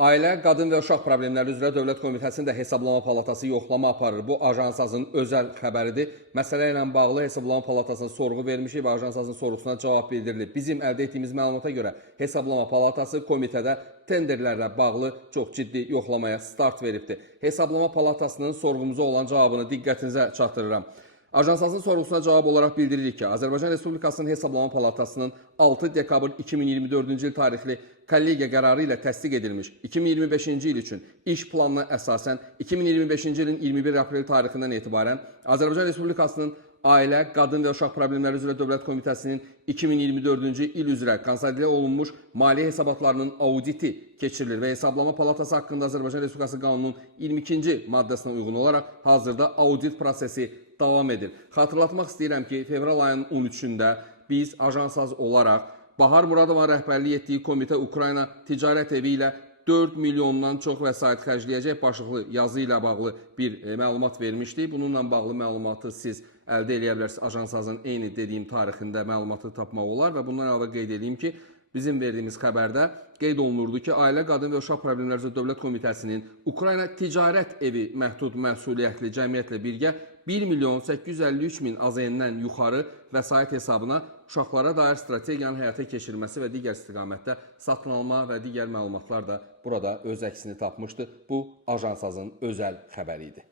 Ailə, Qadın və Uşaq Problemləri üzrə Dövlət Komitəsində Hesablama Palatası yoxlama aparır. Bu Ajansazın özəl xəbəridir. Məsələ ilə bağlı Hesablama Palatasına sorğu vermişik və Ajansazın sorğusuna cavab bildirilib. Bizim əldə etdiyimiz məlumata görə Hesablama Palatası komitədə tenderlərlə bağlı çox ciddi yoxlamaya start veribdir. Hesablama Palatasının sorğumuza olan cavabını diqqətinizə çatdırıram. Ajansazın sorğusuna cavab olaraq bildiririk ki, Azərbaycan Respublikasının Hesablama Palatasının 6 dekabr 2024-cü il tarixli kollegiya qərarı ilə təsdiq edilmiş 2025-ci il üçün iş planına əsasən 2025-ci ilin 21 aprel tarixindən etibarən Azərbaycan Respublikasının Ailə, Qadın və Uşaq Problemləri üzrə Dövlət Komitəsinin 2024-cü il üzrə konsolide olunmuş maliyyə hesabatlarının auditi keçirilir və Hesablama Palatası haqqında Azərbaycan Respublikası qanununun 22-ci maddəsinə uyğun olaraq hazırda audit prosesi davam edir. Xatırlatmaq istəyirəm ki, fevral ayının 13-də biz Ajansaz olaraq Bahar Muradova rəhbərlik etdiyi komitə Ukrayna ticarət evi ilə 4 milyondan çox vəsait xərcləyəcək başlıqlı yazı ilə bağlı bir məlumat vermişdik. Bununla bağlı məlumatı siz əldə edə bilərsiniz. Ajansazın eyni dediyim tarixində məlumatı tapmaq olar və bundan əlavə qeyd edeyim ki, bizim verdiyimiz xəbərdə qeyd olunurdu ki, Ailə, Qadın və Uşaq Problemləri üzrə Dövlət Komitəsinin Ukrayna ticarət evi məhdud məsuliyyətli cəmiyyətlə birgə 1 milyon 853 min AZN-dən yuxarı vəsait hesabına uşaqlara dair strategiyanın həyata keçirilməsi və digər istiqamətdə satın alma və digər məlumatlar da burada öz əksini tapmışdı. Bu Ajansazın özəl xəbəri idi.